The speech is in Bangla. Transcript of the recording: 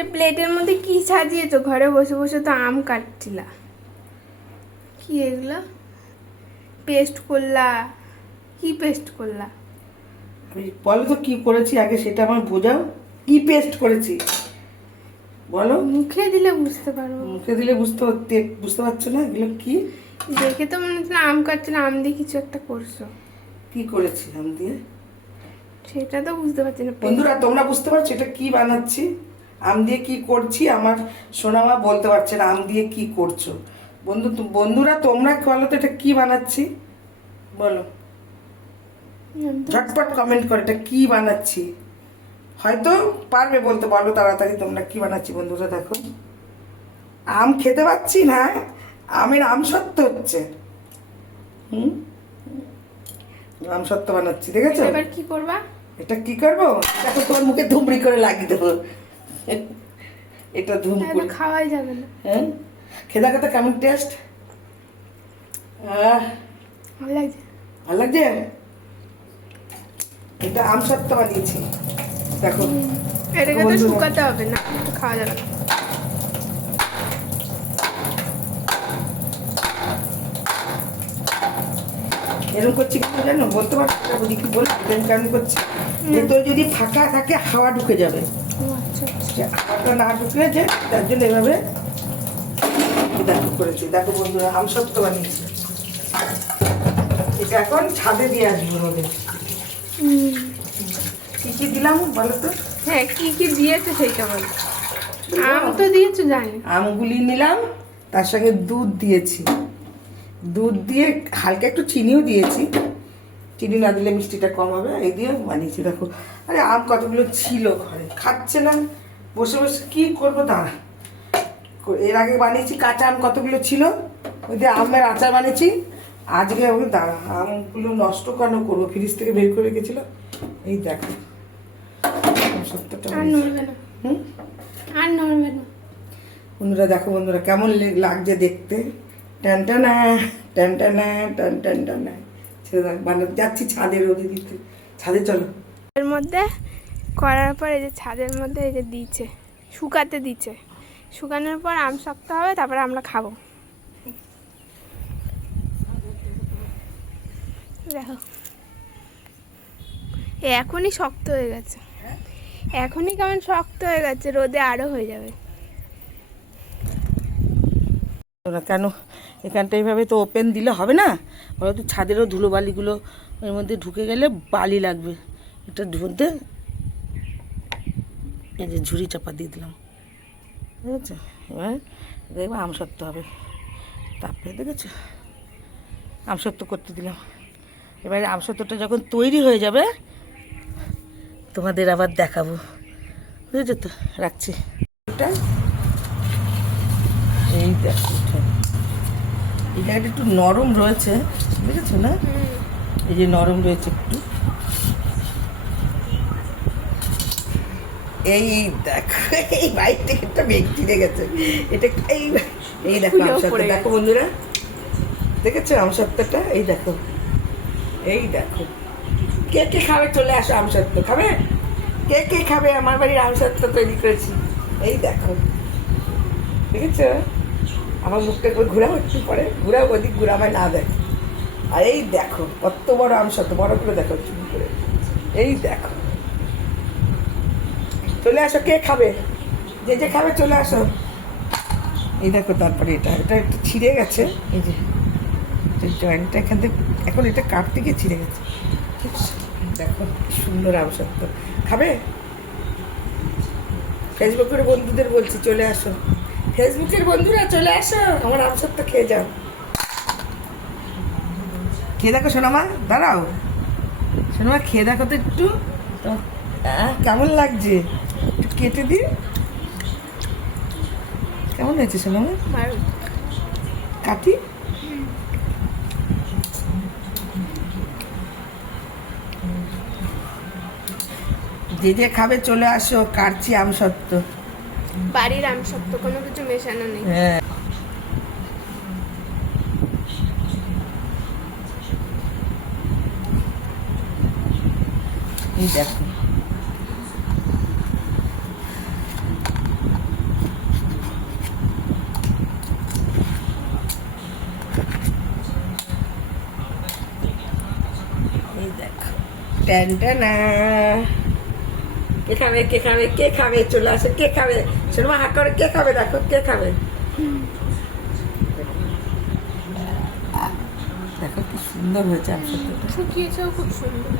একটা প্লেটের মধ্যে কি সাজিয়েছো? ঘরে বসে বসে তো আম কাটছিলা। কি এগুলো পেস্ট করলা? কি পেস্ট করলা? বলো তো কি করেছি আগে সেটা আমার বোঝাও। কি পেস্ট করেছি বলো। মুখে দিলে বুঝতে পারবো। মুখে দিলে বুঝতে পারছো না এগুলো কি? দেখে তো মনে হচ্ছে আম কাটছিল, আম দিয়ে কিছু একটা করছো। কি করেছি আম দিয়ে? সেটা তো বুঝতে পারছি না। বন্ধুরা তোমরা বুঝতে পারছো এটা কি বানাচ্ছি? আম দিয়ে কি করছি আমার সোনামা বলতে পারছে না আম দিয়ে কি করছো। বন্ধুরা তোমরা বলো তো এটা কি বানাচ্ছি বলো, ঝটপট কমেন্ট করে এটা কি বানাচ্ছি। হয়তো পারবে বলতে, বলো তাড়াতাড়ি তোমরা কি বানাচ্ছি। বন্ধুরা দেখো আম খেতে পাচ্ছি না, আমের আমসত্ত্ব হচ্ছে। আমসত্ত্ব বানাচ্ছি, দেখেছো? এবার কি করবা? এটা কি করবো দেখো, তোমার মুখে ধুমড়ি করে লাগিয়ে দেবো। এটা ধুম করে খাওয়াই যাবে না। হ্যাঁ খেদা খেতে কেমন টেস্ট? ভালো লাগছে? ভালো লাগছে? এটা আমসত্ত্ব বানিয়েছি দেখো। এটাকে তো শুকাতে হবে না, খাওয়া যাবে না। এরকম করছি কি জানো, বলতে পারছি না বুঝি কি বলে কেমন করছি। ভেতরে যদি ফাঁকা থাকে হাওয়া ঢুকে যাবে, হাওয়াটা না ঢুকে যে তার জন্য এভাবে দেখো করেছি। দেখো বন্ধুরা আমসত্ত্ব বানিয়েছি, এটা এখন ছাদে দিয়ে আসবো রোদে। কি কি দিলাম বলো তো? হ্যাঁ কি কি দিয়েছে সেইটা বল। আম তো দিয়েছো জানি। আমগুলি নিলাম, তার সঙ্গে দুধ দিয়েছি, দুধ দিয়ে হালকা একটু চিনিও দিয়েছি। চিনি না দিলে মিষ্টিটা কম হবে, এই দিয়ে বানিয়েছি। দেখো আরে আম কতগুলো ছিল ঘরে, খাচ্ছে না, বসে বসে কি করবো দাঁড়া। এর আগে বানিয়েছি কাঁচা আম কতগুলো ছিল, ওই দিয়ে আমের আচার বানিয়েছি। আজকে ওই দাঁড়া আমগুলো নষ্ট কেন করবো, ফ্রিজ থেকে বের করে রেখেছিলাম। এই দেখো সত্যটা বন্ধুরা, দেখো বন্ধুরা কেমন লাগছে দেখতে। টান টানা টান টানা টান টান টানা। ছেড়ে দেখ বানাতে যাচ্ছি ছাদে রোদে দিতে। ছাদে চলো। এর মধ্যে করার পর এই যে ছাদের মধ্যে এই যে দিচ্ছে, শুকাতে দিচ্ছে। শুকানোর পর আম শক্ত হবে, তারপরে আমরা খাবো। দেখো এখনই শক্ত হয়ে গেছে, এখনই কেমন শক্ত হয়ে গেছে, রোদে আরো হয়ে যাবে। কেন এখানটা এইভাবে তো ওপেন দিলে হবে না, বলো তো ছাদেরও ধুলোবালিগুলো এর মধ্যে ঢুকে গেলে বালি লাগবে। এটা মধ্যে এই যে ঝুড়ি চাপা দিয়ে দিলাম, দেখেছো? এবার দেখবে আমসত্ত্ব হবে, তারপরে দেখেছো আমসত্ত্ব করতে দিলাম। এবারে আমসত্ত্বটা যখন তৈরি হয়ে যাবে তোমাদের আবার দেখাবো, বুঝেছো তো? রাখছি এটা। এই দেখো এই জায়গাটা একটু নরম রয়েছে, বুঝেছো না? এই যে নরম রয়েছে একটু, এই দেখো এই বাইক থেকে একটা বেগ চিড়ে গেছে। এটা এই এই দেখো আমসত্ত্ব, দেখো বন্ধুরা দেখেছো আমসত্ত্বটা? এই দেখো এই দেখো। কে কে খাবে চলে আসো, আমসত্ত্ব খাবে? কে কে খাবে? আমার বাড়ির আমসত্ত্ব তৈরি করেছি, এই দেখো দেখেছো? আমার মুখটা একবার ঘুরাও, একটু পরে ঘুরাও, ওদিক ঘুরা আমায় না দেখ। আর এই দেখো কত বড় আমসত্ত্ব, বড় করে দেখো চুপ করে। এই দেখো চলে আসো, কে খাবে? যে যে খাবে চলে আসো। এই দেখো তারপরে এটা এটা একটু ছিঁড়ে গেছে, এই যে জয়েন্টটা এখান থেকে এখন এটা কাটতে গিয়ে ছিঁড়ে গেছে। দেখো কি সুন্দর আমসত্ত্ব, খাবে? ফেসবুকের বন্ধুদের বলছি চলে আসো, ফেসবুকের বন্ধুরা চলে আসো, আমার আমসত্ত্ব খেয়ে যাও। খেয়ে দেখো সোনামা, দাঁড়াও সোনামা, খেয়ে দেখো তো একটু কেমন লাগছে, একটু কেটে দিই। কেমন হয়েছে সোনামা? কাটি। যে যে খাবে চলে আসো, কাটছি আমসত্ত্ব, বাড়ির আমসত্ত্ব, কোনো কিছু মেশানো নেই। হ্যাঁ এই দেখো ট্যান টানা। কে খাবে কে খাবে কে খাবে, চলে আসে কে খাবে, শোনো হাঁ করে কে খাবে, দেখো কে খাবে, দেখো কি সুন্দর হয়েছে আমসত্ত্বটা। শুকিয়েছেও খুব সুন্দর।